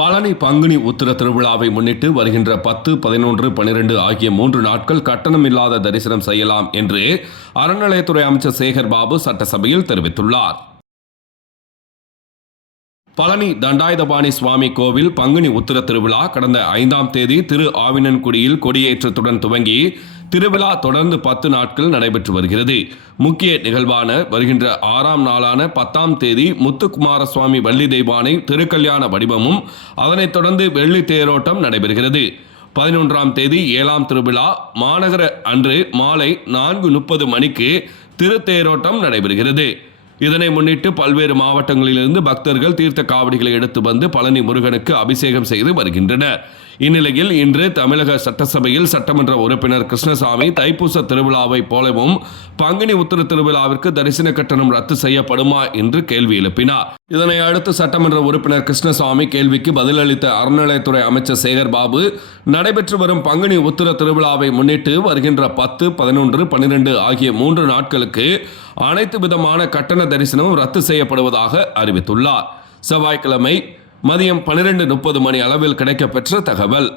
பழனி பங்குனி உத்திர திருவிழாவை முன்னிட்டு வருகின்ற 10, 11, 12 ஆகிய 3 நாட்கள் கட்டணமில்லாத தரிசனம் செய்யலாம் என்று அறநிலையத்துறை அமைச்சர் சேகர் பாபு சட்டசபையில் தெரிவித்துள்ளார். பழனி தண்டாயுதபாணி சுவாமி கோவில் பங்குனி உத்திர திருவிழா கடந்த 5ஆம் தேதி திரு ஆவினன்குடியில் கொடியேற்றத்துடன் துவங்கி திருவிழா தொடர்ந்து 10 நாட்கள் நடைபெற்று வருகிறது. முக்கிய நிகழ்வான வருகின்ற 6ஆம் நாளான 10ஆம் தேதி முத்துக்குமாரசுவாமி வள்ளி தெய்வானை திருக்கல்யாண வடிவமும் அதனைத் தொடர்ந்து வெள்ளி தேரோட்டம் நடைபெறுகிறது. 11ஆம் தேதி 7ஆம் திருவிழா மாநகர அன்று மாலை 4:30 மணிக்கு திருத்தேரோட்டம் நடைபெறுகிறது. இதனை முன்னிட்டு பல்வேறு மாவட்டங்களிலிருந்து பக்தர்கள் தீர்த்த காவடிகளை எடுத்து வந்து பழனி முருகனுக்கு அபிஷேகம் செய்து வருகின்றனர். இந்நிலையில் இன்று தமிழக சட்டசபையில் சட்டமன்ற உறுப்பினர் கிருஷ்ணசாமி தைப்பூச திருவிழாவை போலவும் பங்குனி உத்திர திருவிழாவிற்கு தரிசன கட்டணம் ரத்து செய்யப்படுமா என்று கேள்வி எழுப்பினார். இதனை அடுத்து சட்டமன்ற உறுப்பினர் கிருஷ்ணசாமி கேள்விக்கு பதிலளித்த அறநிலையத்துறை அமைச்சர் சேகர் பாபு, நடைபெற்று வரும் பங்குனி உத்திர திருவிழாவை முன்னிட்டு வருகின்ற 10, 11, 12 ஆகிய 3 நாட்களுக்கு அனைத்து விதமான கட்டண தரிசனமும் ரத்து செய்யப்படுவதாக அறிவித்துள்ளார். செவ்வாய்க்கிழமை மதியம் 12:30 மணி அளவில் கிடைக்கப்பெற்ற தகவல்.